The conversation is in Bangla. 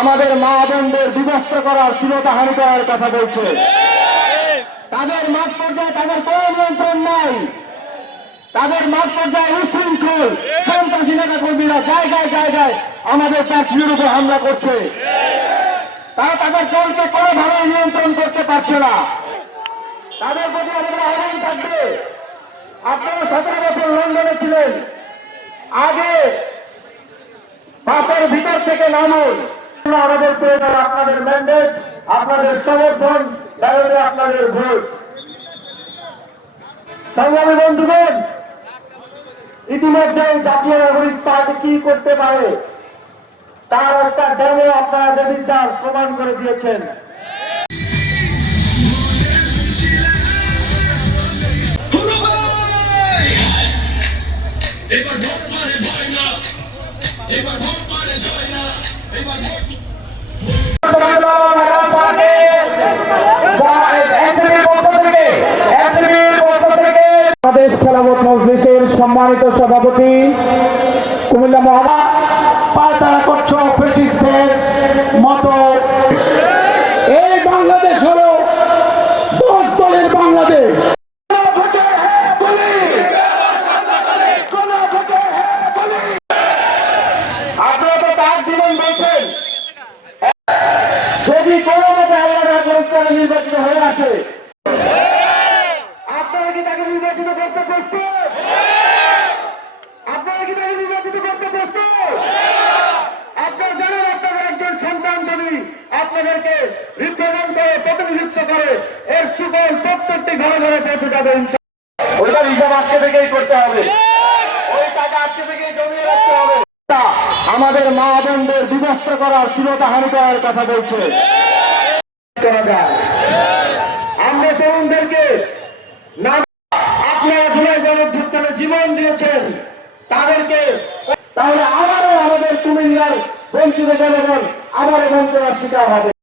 আমাদের মা বোনদের বিভক্ত করার শ্লীলতাহানি করার কথা বলছে। তাদের মাঠ পর্যায়ে তাদের কোনো নিয়ন্ত্রণ নাই। তাদের মাঠ পর্যায়ে উশৃঙ্খল সন্ত্রাসী নেতা কর্মীরা জায়গায় জায়গায় আমাদের প্রার্থীদের উপর হামলা করছে। তারা তাদের দলকে কোনোভাবেই নিয়ন্ত্রণ করতে পারছে না। তাদের প্রতি আমাদের আহ্বান থাকবে, আপনারা 17 বছর লন্ডনে ছিলেন, আগে বাসের ভিতর থেকে নামুন। আমাদের প্রয়োজন আপনাদের ম্যান্ডেট, আপনাদের সমর্থন, তাহলে আপনাদের ভোট। সংগ্রামী বন্ধুগণ, ইতিমধ্যে জাতীয় নাগরিক পার্টি কি করতে পারে তার একটা ডেমো আপনারা দেবিদ্বার প্রমাণ করে দিয়েছেন। বাংলাদেশ খেলাফত মজলিসের সম্মানিত সভাপতি কুমিল্লা মহানগর পায়তারা করছো ফ্যাসিস্টদের মতো। এই বাংলাদেশ হলো 10 দলের বাংলাদেশ। আপনারা তো তার জীবন বলছেন, যদি কোনো মতে আল্লাহ নির্বাচিত হয়ে আসে, আপনারা কি তাকে নির্বাচিত করতে প্রস্তুত? আপনারা কি তাকে নির্বাচিত করতে প্রস্তুত? আপনারা জানেন আপনাদের একজন সন্তান যদি আপনাদেরকে রিপ্রেজেন্ট করে, প্রতিনিধিত্ব করে, এর সুফল প্রত্যেকটি ঘরে ঘরে পৌঁছে যাবে। ওইটার হিসাব আজকে থেকেই করতে হবে, ওই টাকা আজকে থেকেই জমিয়ে রাখতে হবে। আমাদের মা বোনদের বিভক্ত করার শ্লীলতাহানি করার কথা বলছে। আমরা তরুণদেরকে আপনারা জুলাই গণঅভ্যুত্থানে জীবন দিয়েছেন, তাদেরকে তাহলে আবারও আমাদের কুমিল্লার বঞ্চিত জনগণ আবারও বঞ্চনার শিকার হবে।